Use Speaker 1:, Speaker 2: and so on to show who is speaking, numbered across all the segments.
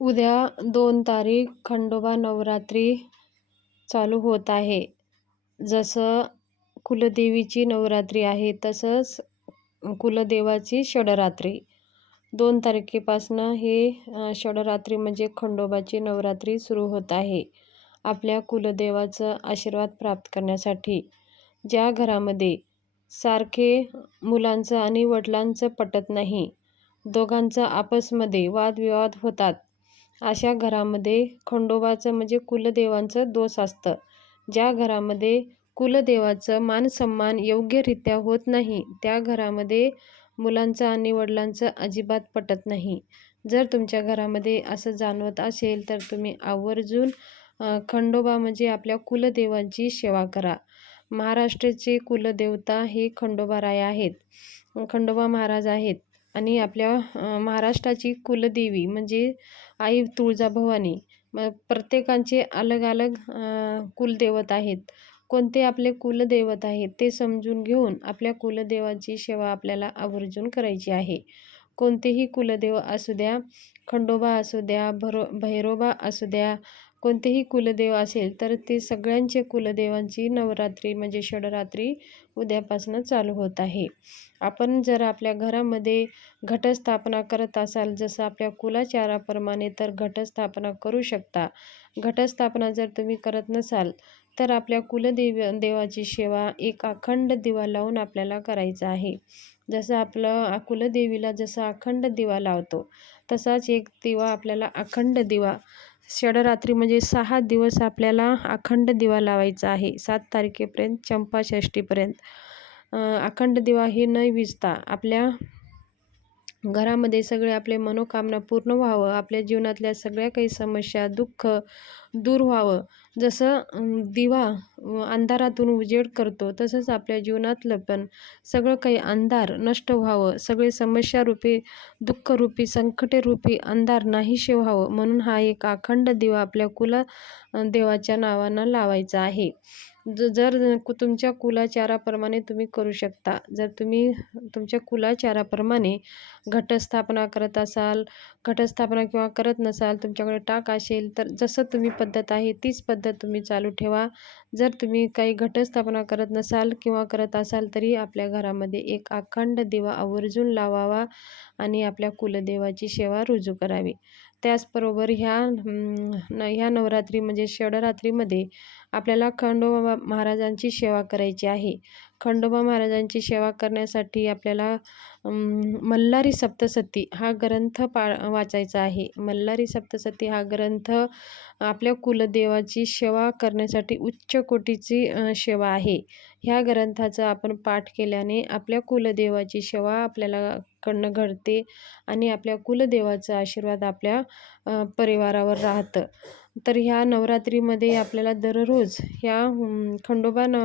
Speaker 1: उद्या दोन तारीख खंडोबा नवरात्री चालू होत आहे. जसं कुलदेवीची नवरात्री आहे तसंच कुलदेवाची षडरात्री. दोन तारखेपासनं हे षडरात्री म्हणजे खंडोबाची नवरात्री सुरू होत आहे. आपल्या कुलदेवाचं आशीर्वाद प्राप्त करण्यासाठी ज्या घरामध्ये सारखे मुलांचं आणि वडिलांचं पटत नाही दोघांचं आपसमध्ये वादविवाद होतात अशा घरामध्ये खंडोबाचं म्हणजे कुलदेवांचं दोष असतं. ज्या घरामध्ये कुलदेवाचं मानसन्मान योग्यरित्या होत नाही त्या घरामध्ये मुलांचं आणि वडिलांचं अजिबात पटत नाही. जर तुमच्या घरामध्ये असं जाणवत असेल तर तुम्ही आवर्जून खंडोबा म्हणजे आपल्या कुलदेवांची सेवा करा. महाराष्ट्राचे कुलदेवता हे खंडोबाराय आहेत. खंडोबा महाराज आहेत. आणि आपल्या महाराष्ट्राची कुलदेवी म्हणजे आई तुळजाभवानी. मग प्रत्येकांचे अलग अलग कुलदेवत कुलदैवत आहेत. कोणते आपले कुलदैवत आहेत ते समजून घेऊन आपल्या कुलदेवाची सेवा आपल्याला आवर्जून करायची आहे. कोणतेही कुलदेव असू द्या खंडोबा असू द्या भरो भैरोबा असू द्या कोणतेही कुलदेव असेल तर ते सगळ्यांचे कुलदेवांची नवरात्री म्हणजे षडरात्री उद्यापासून चालू होत आहे. आपण जर आपल्या घरामध्ये घटस्थापना करत असाल जसं आपल्या कुलाचाराप्रमाणे तर घटस्थापना करू शकता. घटस्थापना जर तुम्ही करत नसाल तर आपल्या कुलदेव देवाची सेवा एक अखंड दिवा लावून आपल्याला करायचा आहे. जसं आपलं कुलदेवीला जसं अखंड दिवा लावतो तसाच एक दिवा आपल्याला अखंड दिवा. षडरात्री म्हणजे सहा दिवस आपल्याला अखंड दिवा लावायचा आहे. सात तारखेपर्यंत चंपाषष्टीपर्यंत अखंड दिवा हे न विजता आपल्या घरामध्ये सगळे आपले मनोकामना पूर्ण व्हावं. आपल्या जीवनातल्या सगळ्या काही समस्या दुःख दूर व्हावं. जसं दिवा अंधारातून उजेड करतो तसंच आपल्या जीवनातलं पण. सगळं काही अंधार नष्ट व्हावं. सगळे समस्यारूपी दुःखरूपी संकटेरूपी अंधार नाहीसे व्हावं. म्हणून हा एक अखंड दिवा आपल्या कुला देवाच्या नावानं लावायचा आहे. जर कु- तुमच्या कुलाचाराप्रमाणे तुम्ही करू शकता. जर तुम्ही तुमच्या कुलाचाराप्रमाणे घटस्थापना करत असाल घटस्थापना किंवा करत नसाल तुमच्याकडे टाक असेल तर जसं तुम्ही पद्धत आहे तीच पद्धत तुम्ही चालू ठेवा. जर तुम्ही काही घटस्थापना करत नसाल किंवा करत असाल तरी आपल्या घरामध्ये एक अखंड दिवा आवर्जून लावावा आणि आपल्या कुलदेवाची सेवा रुजू करावी. त्याचबरोबर ह्या न ह्या नवरात्री म्हणजे षडरात्रीमध्ये आपल्याला खंडोबा महाराजांची सेवा करायची आहे. खंडोबा महाराजांची सेवा करण्यासाठी आपल्याला मल्हारी सप्तसती हा ग्रंथ पा वाचायचा आहे. मल्हारी सप्तसती हा ग्रंथ आपल्या कुलदेवाची सेवा करण्यासाठी उच्च कोटीची सेवा आहे. ह्या ग्रंथाचा आपण पाठ केल्याने आपल्या कुलदेवाची सेवा आपल्याला कडनं घडते आणि आपल्या कुलदेवाचा आशीर्वाद आपल्या परिवारावर राहतं. तर ह्या नवरात्रीमध्ये आपल्याला दररोज ह्या खंडोबा न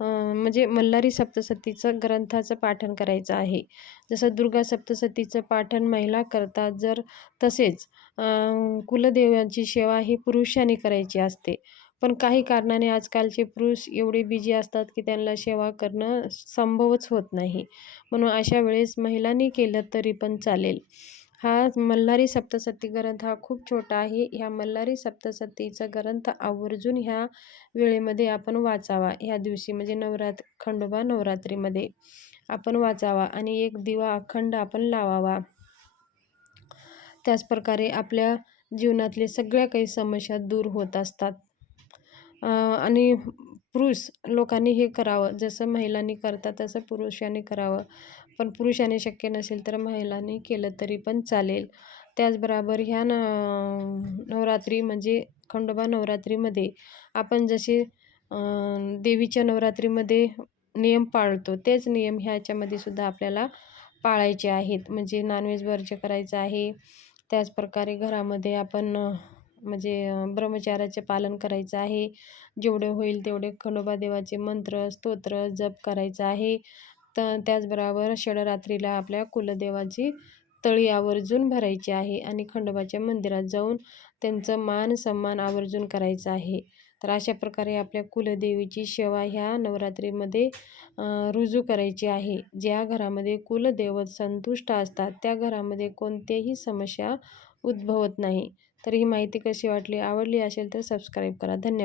Speaker 1: म्हणजे मल्हारी सप्तसतीचं ग्रंथाचं पाठन करायचं आहे. जसं दुर्गा सप्तसतीचं पाठन महिला करतात जर तसेच कुलदेवांची सेवा ही पुरुषांनी करायची असते. पण काही कारणाने आजकालचे पुरुष एवढे बिजी असतात की त्यांना सेवा करणं संभवच होत नाही. म्हणून अशा वेळेस महिलांनी केलं तरी पण चालेल. हा मल्हारी सप्तसती ग्रंथ हा खूप छोटा आहे. ह्या मल्हारी सप्तसतीचा ग्रंथ आवर्जून ह्या वेळेमध्ये आपण वाचावा. ह्या दिवशी म्हणजे नवरात्र खंडोबा नवरात्रीमध्ये आपण वाचावा आणि एक दिवा अखंड आपण लावावा. त्याचप्रकारे आपल्या जीवनातले सगळ्या काही समस्या दूर होत असतात. आणि पुरुष लोकांनी हे करावं. जसं महिलांनी करतात तसं पुरुषांनी करावं. पण पुरुषाने शक्य नसेल तर महिलांनी केलं तरी पण चालेल. त्याचबरोबर ह्या न नवरात्री म्हणजे खंडोबा नवरात्रीमध्ये आपण जसे देवीच्या नवरात्रीमध्ये नियम पाळतो तेच नियम ह्याच्यामध्ये सुद्धा आपल्याला पाळायचे आहेत. म्हणजे नॉनव्हेज वर्ज्य करायचं आहे त्याचप्रकारे घरामध्ये आपण म्हणजे ब्रह्मचाराचे पालन करायचं आहे. जेवढे होईल तेवढे खंडोबा देवाचे मंत्र स्तोत्र जप करायचं आहे. तर त्याचबरोबर षडरात्रीला आपल्या कुलदेवाची तळी आवर्जून भरायची आहे आणि खंडोबाच्या मंदिरात जाऊन त्यांचं मान सन्मान आवर्जून करायचं आहे. तर अशा प्रकारे आपल्या कुलदेवीची सेवा ह्या नवरात्रीमध्ये रुजू करायची आहे. ज्या घरामध्ये कुलदेवत संतुष्ट असतात त्या घरामध्ये कोणतेही समस्या उद्भवत नाही. तर ही माहिती कशी वाटली आवडली असेल तर सबस्क्राईब करा. धन्यवाद.